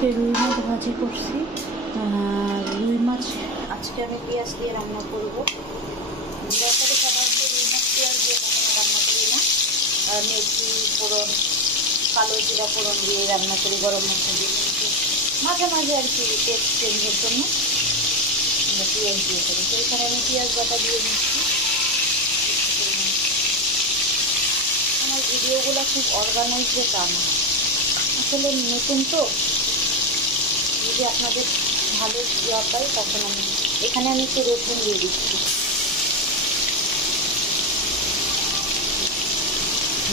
আজকে রুই মাছ ভাজি করছি। রুই মাছ আজকে আমি পেঁয়াজ দিয়ে রান্না করবো। দরকারি সাধারণত রুই মাছ পেঁয়াজ দিয়ে কখনো রান্না করি না। মেথি ফোড়ন, কালো জিরা ফোড়ন দিয়ে রান্না করি, গরম মশলা দিয়ে। মাঝে মাঝে আর কি টেস্ট চেঞ্জের জন্য আমরা পেঁয়াজ দিয়ে করি। তো এখানে আমি পেঁয়াজ বাটা দিয়ে নিচ্ছি। আমার ভিডিওগুলো খুব অর্গানাইজ যে তা না, আসলে নতুন তো, যদি আপনাদের ভালো ইয়া পাই তখন আমি এখানে একটু রসুন দিয়ে দিচ্ছি।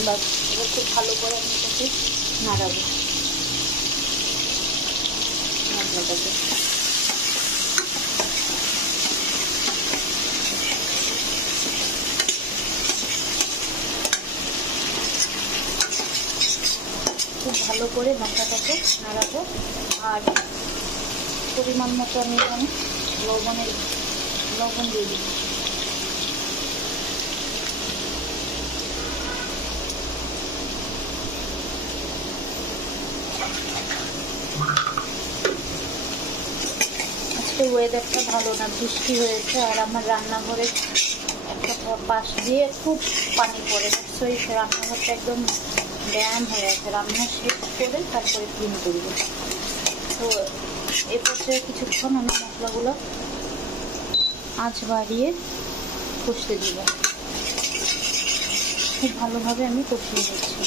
বাস এবার খুব ভালো করে আমি এটাকে নাড়াবো মশলাটাকে। খুব ভালো করে মশলাটাকে নাড়াবো। আর পরিমাণ মতো আমি এখানে লবণ দিয়ে দিচ্ছি। আজকে ওয়েদারটা ভালো না, বৃষ্টি হয়েছে। আর আমার রান্নাঘরের একটা পাশ দিয়ে খুব পানি পড়ে, সেই রান্নাঘরটা একদম ড্যাম হয়ে আছে। রান্না শেষ করে তারপরে ক্লিন করব। তো এ পর্যায়ে কিছুক্ষণ আমি মশলাগুলো আঁচ বাড়িয়ে কষতে দিব। খুব ভালোভাবে আমি কষিয়ে নিচ্ছি।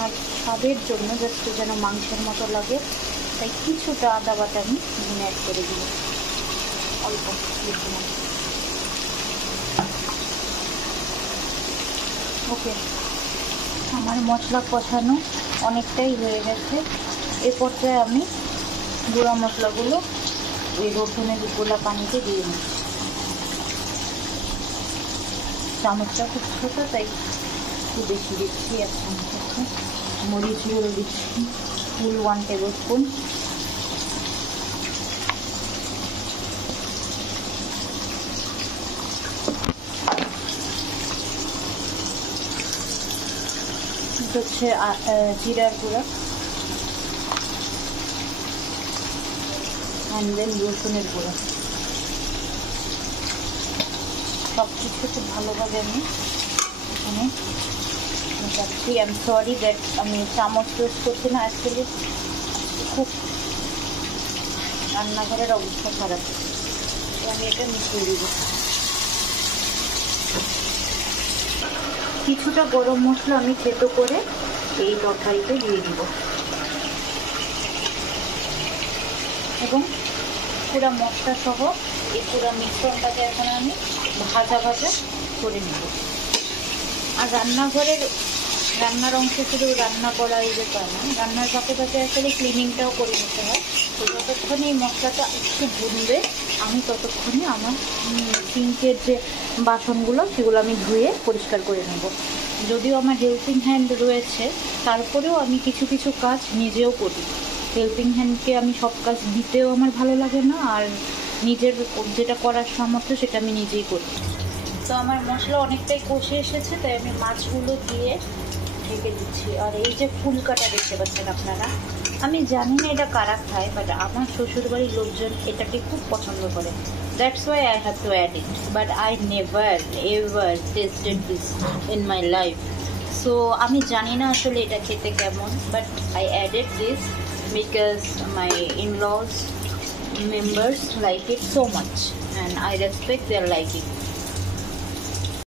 আর স্বাদের জন্য জাস্ট যেন মাংসের মতো লাগে, তাই কিছুটা আদা বাটা আমি অ্যাড করে দিব, অল্প বেশি না। ওকে, আমার মশলা কষানো অনেকটাই হয়ে গেছে। এ পর্যায়ে আমি গুঁড়া মশলাগুলো ওই রসুনের গোলা পানিতে দিয়ে নিই। চামচটা খুব ছোটো, তাই একটু বেশি দিচ্ছি। এক চামচ আছে মরিচ গুঁড়ো দিচ্ছি, ফুল 1 টেবিল স্পুন। হচ্ছে জিরার গুঁড়া, অ্যান্ড দেন রসুনের গুঁড়া। সব কিছু খুব ভালোভাবে আমি এখানে মিশাচ্ছি। আই এম সরি দ্যাট আমি চামচ ইউজ করছি না, অ্যাকচুয়ালি খুব রান্নাঘরের অবস্থা খারাপ। তো আমি এটা মিশিয়ে দিব। কিছুটা গরম মশলা আমি থেতো করে এই তরকারিতে দিয়ে দিব এবং পুরো মশলা সহ এই পুরো মিশ্রণটাকে এখন আমি ভাজা করে নেব। আর রান্নার অংশে শুধু রান্না করাই যেতে না, রান্নার পাশে পাশে আসলে ক্লিনিংটাও করে নিতে হয়। তো যতক্ষণে এই মশলাটা একটু ভুনবে আমি ততক্ষণে আমার সিঙ্কের যে বাসনগুলো সেগুলো আমি ধুয়ে পরিষ্কার করে নেব। যদিও আমার হেল্পিং হ্যান্ড রয়েছে, তারপরেও আমি কিছু কিছু কাজ নিজেও করি। হেল্পিং হ্যান্ডকে আমি সব কাজ দিতেও আমার ভালো লাগে না, আর নিজের যেটা করার সামর্থ্য সেটা আমি নিজেই করি। তো আমার মশলা অনেকটাই কষে এসেছে, তাই আমি মাছগুলো দিয়ে ঢেকে দিচ্ছি। আর এই যে ফুলকাটা দেখতে পাচ্ছেন আপনারা, আমি জানি না এটা কারা খায়, বাট আমার শ্বশুরবাড়ির লোকজন এটাকে খুব পছন্দ করে। That's why I have to add it, but I never ever tested this in my life. So আমি জানি না আসলে এটা খেতে কেমন, but I added this because my in-laws members like it so much and I respect their liking.